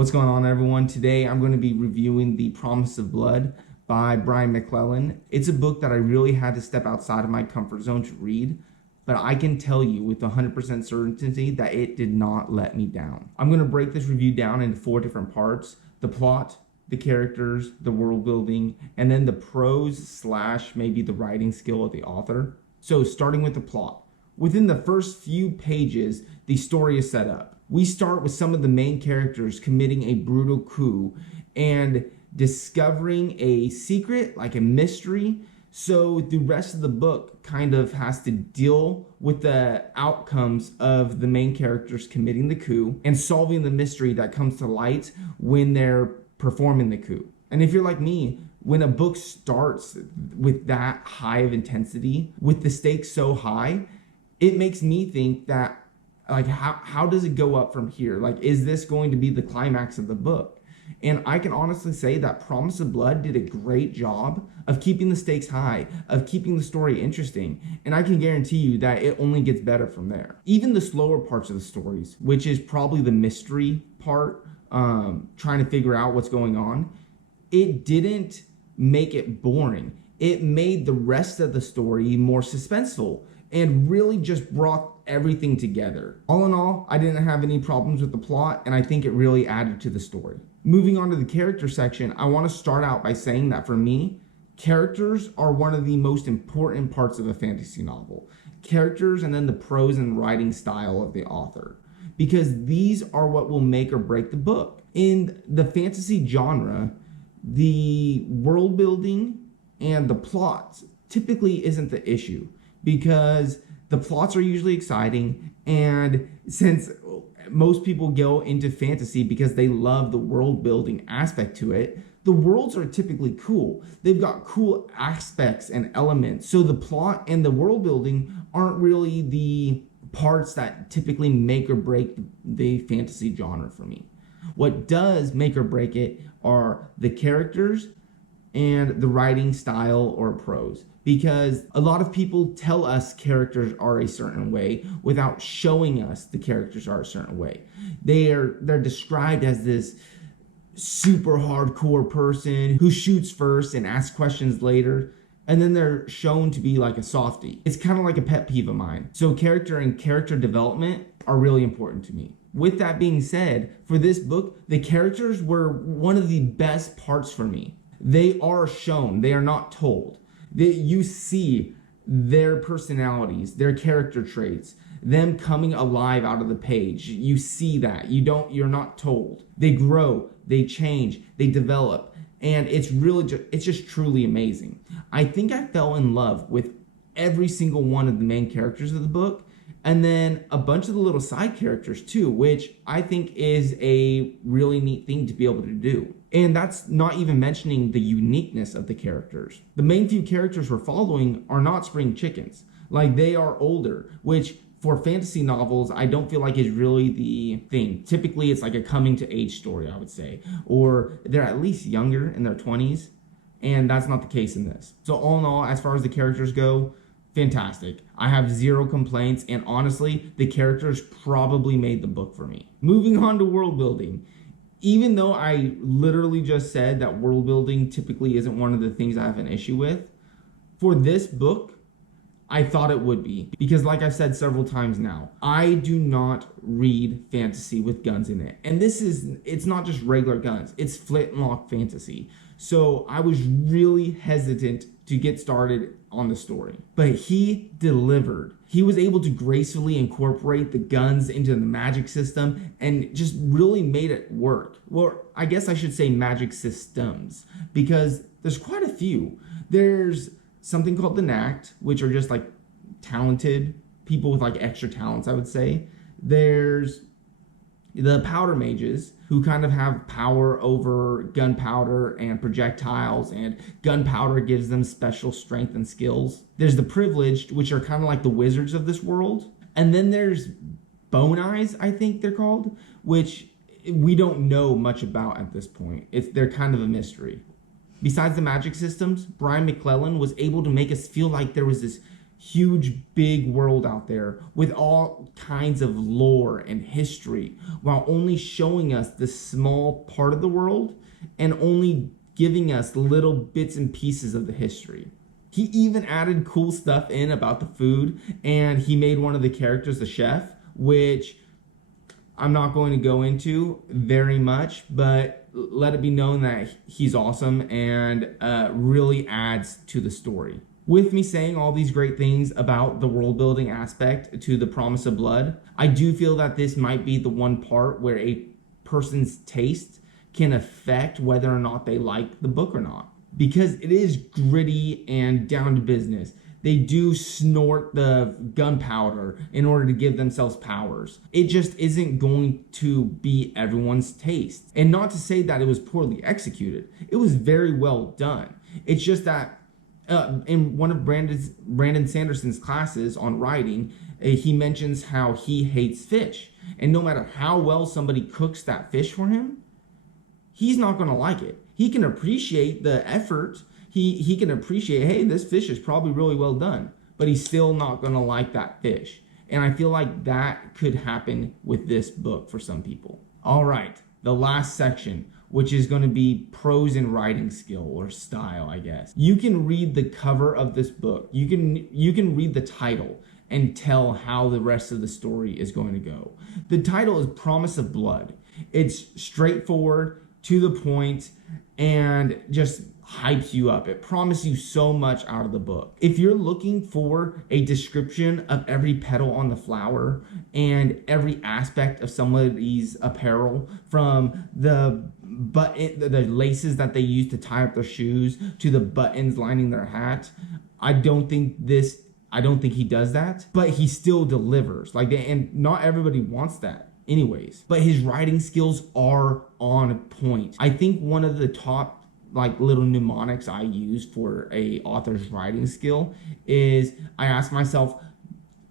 What's going on, everyone? Today I'm going to be reviewing The Promise of Blood by Brian McClellan. It's a book that I really had to step outside of my comfort zone to read, but I can tell you with 100% certainty that it did not let me down. I'm going to break this review down into 4 different parts: the plot, the characters, the world building, and then the prose / maybe the writing skill of the author. So starting with the plot. Within the first few pages, the story is set up. We start with some of the main characters committing a brutal coup and discovering a secret, like a mystery. So the rest of the book kind of has to deal with the outcomes of the main characters committing the coup and solving the mystery that comes to light when they're performing the coup. And if you're like me, when a book starts with that high of intensity, with the stakes so high, it makes me think that, like, how does it go up from here? Like, is this going to be the climax of the book? And I can honestly say that Promise of Blood did a great job of keeping the stakes high, of keeping the story interesting. And I can guarantee you that it only gets better from there. Even the slower parts of the stories, which is probably the mystery part, trying to figure out what's going on, it didn't make it boring. It made the rest of the story more suspenseful and really just brought everything together. All in all, I didn't have any problems with the plot, and I think it really added to the story. Moving on to the character section, I want to start out by saying that for me, characters are one of the most important parts of a fantasy novel. Characters and then the prose and writing style of the author, because these are what will make or break the book. In the fantasy genre, the world building and the plot typically isn't the issue, because the plots are usually exciting, and since most people go into fantasy because they love the world building aspect to it, the worlds are typically cool. They've got cool aspects and elements. So the plot and the world building aren't really the parts that typically make or break the fantasy genre for me. What does make or break it are the characters and the writing style or prose, because a lot of people tell us characters are a certain way without showing us the characters are a certain way. They're described as this super hardcore person who shoots first and asks questions later, and then they're shown to be like a softie. It's kind of like a pet peeve of mine. So character and character development are really important to me. With that being said, for this book, the characters were one of the best parts for me. They are shown, they are not told. You see their personalities, their character traits, them coming alive out of the page. You see that. You're not told. They grow, they change, they develop, and it's just truly amazing. I think I fell in love with every single one of the main characters of the book, and then a bunch of the little side characters too, which I think is a really neat thing to be able to do. And that's not even mentioning the uniqueness of the characters. The main few characters we're following are not spring chickens. Like, they are older, which for fantasy novels, I don't feel like is really the thing. Typically, it's like a coming to age story, I would say, or they're at least younger in their 20s, and that's not the case in this. So all in all, as far as the characters go, fantastic. I have zero complaints, and honestly, the characters probably made the book for me. Moving on to world building. Even though I literally just said that world building typically isn't one of the things I have an issue with, for this book, I thought it would be. Because like I've said several times now, I do not read fantasy with guns in it. And it's not just regular guns, it's flintlock fantasy. So I was really hesitant to get started on the story. But he delivered. He was able to gracefully incorporate the guns into the magic system and just really made it work. Well, I guess I should say magic systems, because there's quite a few. There's something called the Knacked, which are just like talented people with like extra talents, I would say. There's the powder mages, who kind of have power over gunpowder and projectiles, and gunpowder gives them special strength and skills. There's the privileged, which are kind of like the wizards of this world. And then there's bone eyes, I think they're called, which we don't know much about at this point. They're kind of a mystery. Besides the magic systems, Brian McClellan was able to make us feel like there was this huge big world out there with all kinds of lore and history, while only showing us the small part of the world and only giving us little bits and pieces of the history. He even added cool stuff in about the food, and he made one of the characters the chef, which I'm not going to go into very much, but let it be known that he's awesome and really adds to the story. With me saying all these great things about the world building aspect to The Promise of Blood, I do feel that this might be the one part where a person's taste can affect whether or not they like the book or not. Because it is gritty and down to business. They do snort the gunpowder in order to give themselves powers. It just isn't going to be everyone's taste. And not to say that it was poorly executed. It was very well done. It's just that in one of Brandon Sanderson's classes on writing, he mentions how he hates fish. And no matter how well somebody cooks that fish for him, he's not going to like it. He can appreciate the effort. He can appreciate, hey, this fish is probably really well done, but he's still not going to like that fish. And I feel like that could happen with this book for some people. All right, the last section, which is going to be prose and writing skill or style, I guess. You can read the cover of this book. You can read the title and tell how the rest of the story is going to go. The title is Promise of Blood. It's straightforward, to the point, and just hypes you up. It promises you so much out of the book. If you're looking for a description of every petal on the flower and every aspect of somebody's apparel, from the laces that they use to tie up their shoes to the buttons lining their hat, I don't think he does that, but he still delivers. And not everybody wants that anyways, but his writing skills are on point. I think one of the top little mnemonics I use for a author's writing skill is I ask myself,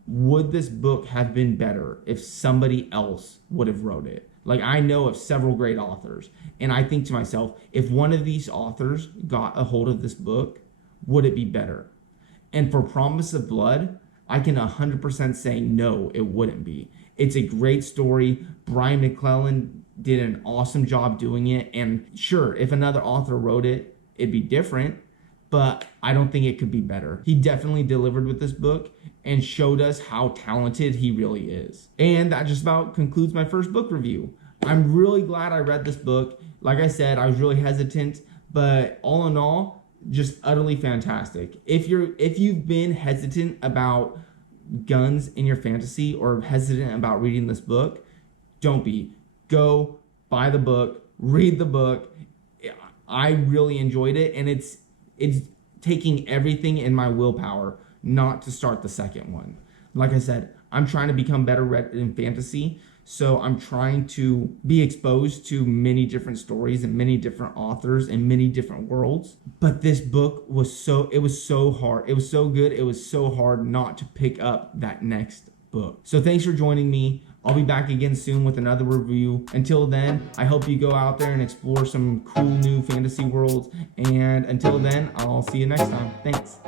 would this book have been better if somebody else would have wrote it? I know of several great authors, and I think to myself, if one of these authors got a hold of this book, would it be better? And for Promise of Blood, I can 100% say no, it wouldn't be. It's a great story. Brian McClellan did an awesome job doing it. And sure, if another author wrote it, it'd be different, but I don't think it could be better. He definitely delivered with this book and showed us how talented he really is. And that just about concludes my first book review. I'm really glad I read this book. Like I said, I was really hesitant, but all in all, just utterly fantastic. If you've been hesitant about guns in your fantasy or hesitant about reading this book, don't be. Go buy the book, read the book. I really enjoyed it, and it's taking everything in my willpower not to start the second one. Like I said, I'm trying to become better in fantasy, so I'm trying to be exposed to many different stories and many different authors and many different worlds. But this book was so hard. It was so good. It was so hard not to pick up that next book. So thanks for joining me. I'll be back again soon with another review. Until then, I hope you go out there and explore some cool new fantasy worlds. And until then, I'll see you next time. Thanks.